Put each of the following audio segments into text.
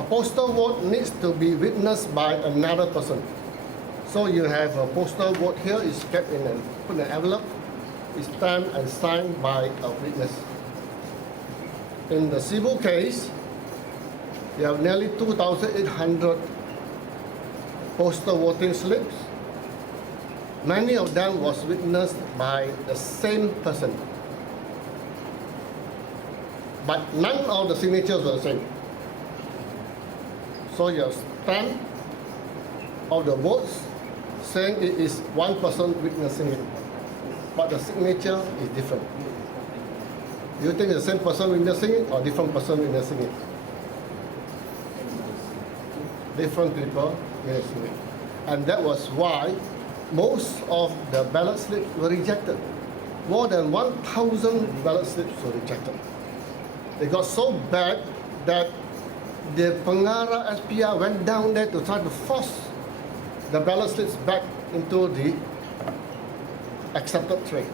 A postal vote needs to be witnessed by another person. So you have a postal vote here, is kept in put in an envelope, is stamped and signed by a witness. In the Cebu case, you have nearly 2,800 postal voting slips. Many of them was witnessed by the same person. But none of the signatures were the same. So you have stamp of the votes saying it is one person witnessing it, but the signature is different. Do you think it's the same person witnessing it or different person witnessing it? Different people witnessing it. And that was why most of the ballot slips were rejected. More than 1,000 ballot slips were rejected. They got so bad that the Pengara SPR went down there to try to force the ballot slips back into the accepted tray.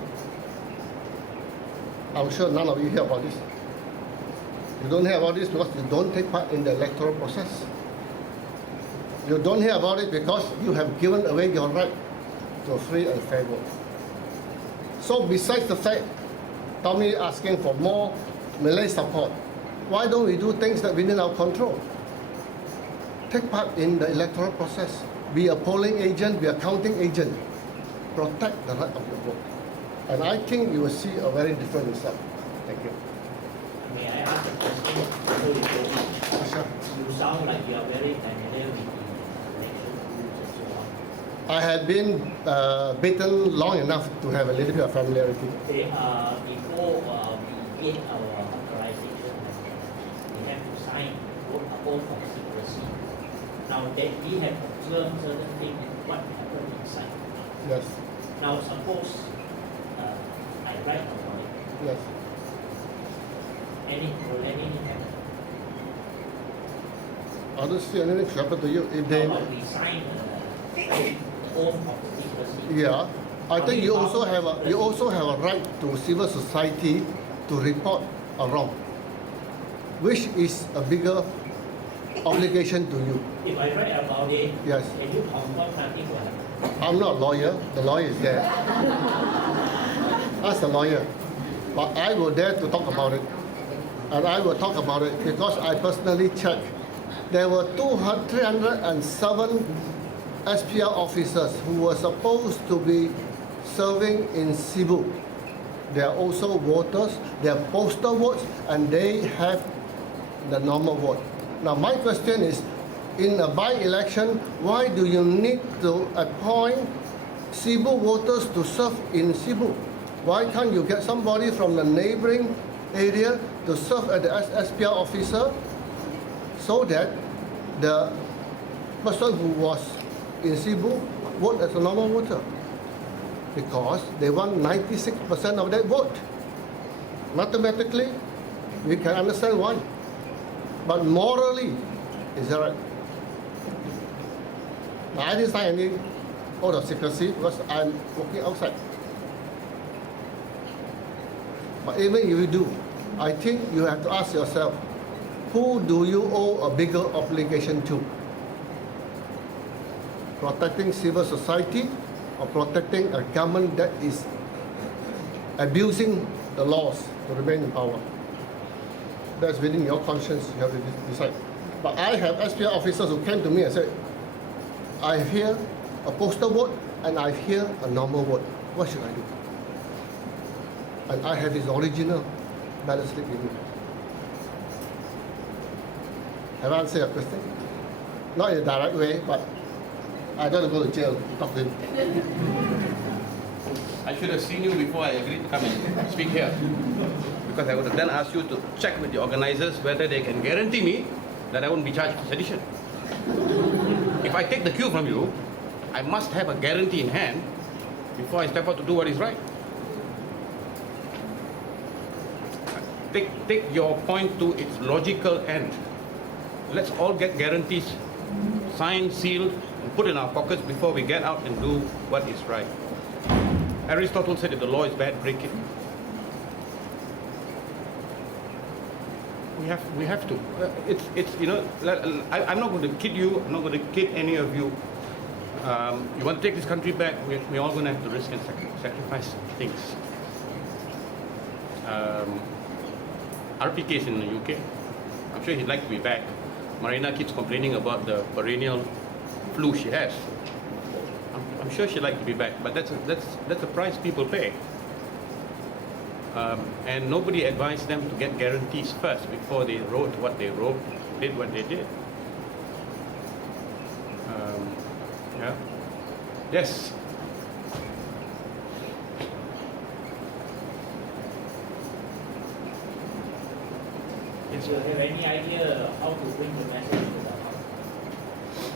I'm sure none of you hear about this. You don't hear about this because you don't take part in the electoral process. You don't hear about it because you have given away your right to a free and fair vote. So besides the fact, Tommy asking for more Malay support, why don't we do things that within our control? Take part in the electoral process. Be a polling agent, be a counting agent. Protect the right of your vote. And I think you will see a very different result. Thank you. May I ask a question before you go? Sure. You sound like you are very familiar with the election rules and so on. I had been bitten long enough to have a little bit of familiarity. Before we get our authorization, we have to sign an oath of secrecy. Now that we have observed certain things, what happened inside. Yes. Now suppose I write about it. Yes. Will anything happen? I don't see anything should happen to you if they. How about we sign the oath of secrecy? Yeah, I think you also have a right to civil society to report a wrong, which is a bigger obligation to you. If I write about it, Yes. and you confirm nothing will happen. I'm not a lawyer. The lawyer is there. Ask the lawyer. But I will dare to talk about it. And I will talk about it because I personally checked. There were 307 SPR officers who were supposed to be serving in Cebu. They are also voters, they are postal votes, and they have the normal vote. Now my question is, in a by-election, why do you need to appoint Cebu voters to serve in Cebu? Why can't you get somebody from the neighboring area to serve as the SPR officer so that the person who was in Cebu vote as a normal voter? Because they want 96% of that vote. Mathematically, we can understand why. But morally, is that right? Now, I didn't sign any oath of secrecy because I'm working outside. But even if you do, I think you have to ask yourself, who do you owe a bigger obligation to? Protecting civil society or protecting a government that is abusing the laws to remain in power? That's within your conscience, you have to decide. But I have SPR officers who came to me and said, I hear a postal vote and I hear a normal vote. What should I do? And I have his original ballot slip with me. Have I answered your question? Not in a direct way, but I don't go to jail to talk to him. I should have seen you before I agreed to come and speak here. Because I would have then asked you to check with the organizers whether they can guarantee me that I won't be charged for sedition. If I take the cue from you, I must have a guarantee in hand before I step out to do what is right. Take your point to its logical end. Let's all get guarantees signed, sealed, and put in our pockets before we get out and do what is right. Aristotle said if the law is bad, break it. we have to. It's you know, I'm not going to kid you. I'm not going to kid any of you. You want to take this country back? We're all going to have to risk and sacrifice things. RPK is in the UK. I'm sure he'd like to be back. Marina keeps complaining about the perennial flu she has. I'm sure she'd like to be back, but that's a price people pay. And nobody advised them to get guarantees first before they wrote what they wrote, did what they did. Yeah. Yes. Do you have any idea how to bring the message to the house?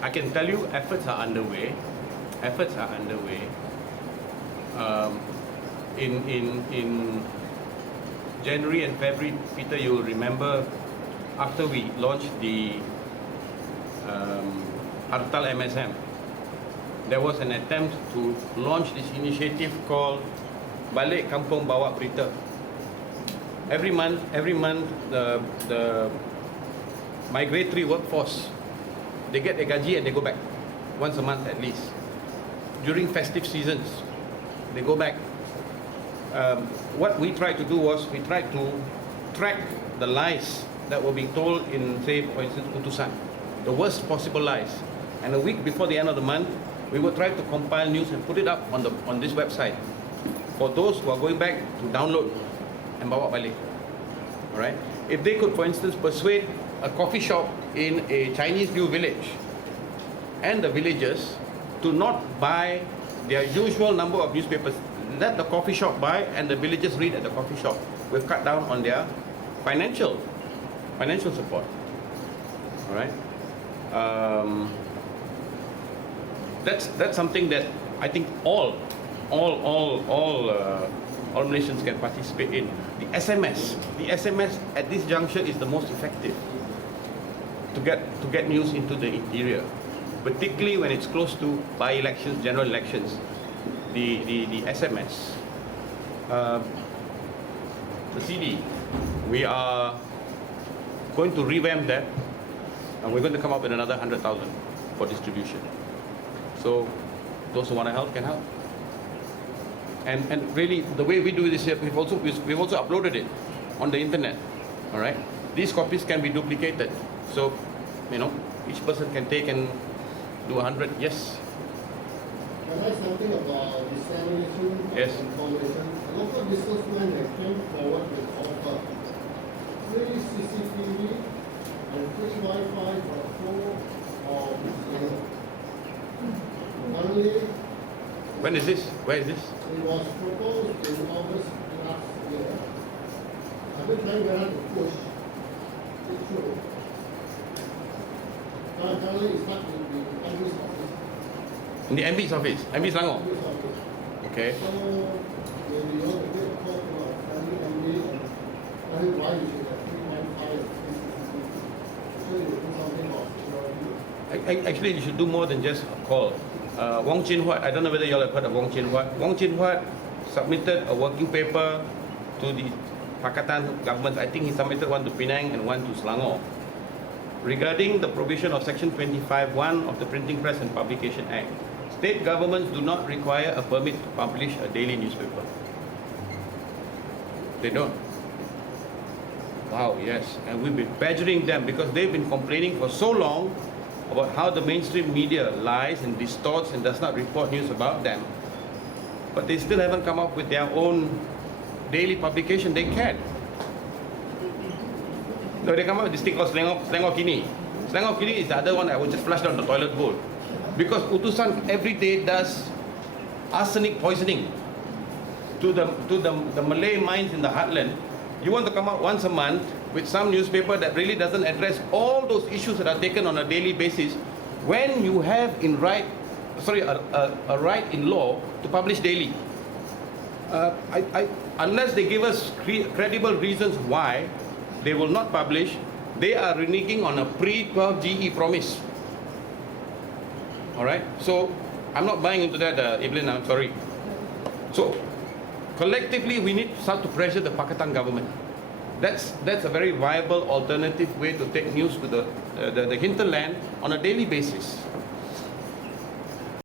I can tell you efforts are underway. Efforts are underway. In January and February, Peter, you'll remember after we launched the Hartal MSM, there was an attempt to launch this initiative called Balik Kampung Bawa Berita. Every month, the migratory workforce, they get their gaji and they go back once a month at least. During festive seasons, they go back. What we tried to do was we tried to track the lies that were being told in, say, for instance, Utusan, the worst possible lies. And a week before the end of the month, we would try to compile news and put it up on this website for those who are going back to download and bawa balik. All right? If they could, for instance, persuade a coffee shop in a Chinese New village and the villagers to not buy their usual number of newspapers, let the coffee shop buy and the villagers read at the coffee shop. We've cut down on their financial support. All right? That's something that I think all Malaysians can participate in. The SMS at this juncture is the most effective to get news into the interior, particularly when it's close to by-elections, general elections. The SMS, the CD, we are going to revamp that, and we're going to come up with another 100,000 for distribution. So those who want to help can help. And really, the way we do this here, we've also uploaded it on the internet. All right, these copies can be duplicated, so you know each person can take and do 100. Yes. Can I say something about dissemination Yes. of information? A local businessman that came forward with offer free CCTV and free Wi-Fi for the whole of Selangor. Only When is this? Where is this? it was proposed in August last year. I've been trying very hard to push it through. Currently, it's not in the MP's office. In the MP's office, MP Selangor. MP's office. Okay. So, maybe you want to give a call to our family MD and tell him why you should have free Wi-Fi and free CCTV. So you do something about security. Actually, you should do more than just a call. Wong Chin Huat, I don't know whether you all have heard of Wong Chin Huat. Wong Chin Huat submitted a working paper to the Pakatan government. I think he submitted one to Penang and one to Selangor regarding the provision of Section 25(1) of the Printing Press and Publication Act. State governments do not require a permit to publish a daily newspaper. They don't. Wow, yes. And we've been badgering them because they've been complaining for so long about how the mainstream media lies and distorts and does not report news about them. But they still haven't come up with their own daily publication. They can. No, they come up with this thing called Selangor Kini. Selangor Kini is the other one that I would just flush down the toilet bowl. Because Utusan every day does arsenic poisoning to the Malay minds in the heartland. You want to come out once a month with some newspaper that really doesn't address all those issues that are taken on a daily basis when you have a right in law to publish daily. Unless they give us credible reasons why they will not publish, they are reneging on a pre-12 GE promise. All right, so I'm not buying into that, Ibrahim, I'm sorry. So collectively, we need to start to pressure the Pakatan government. That's a very viable alternative way to take news to the hinterland on a daily basis.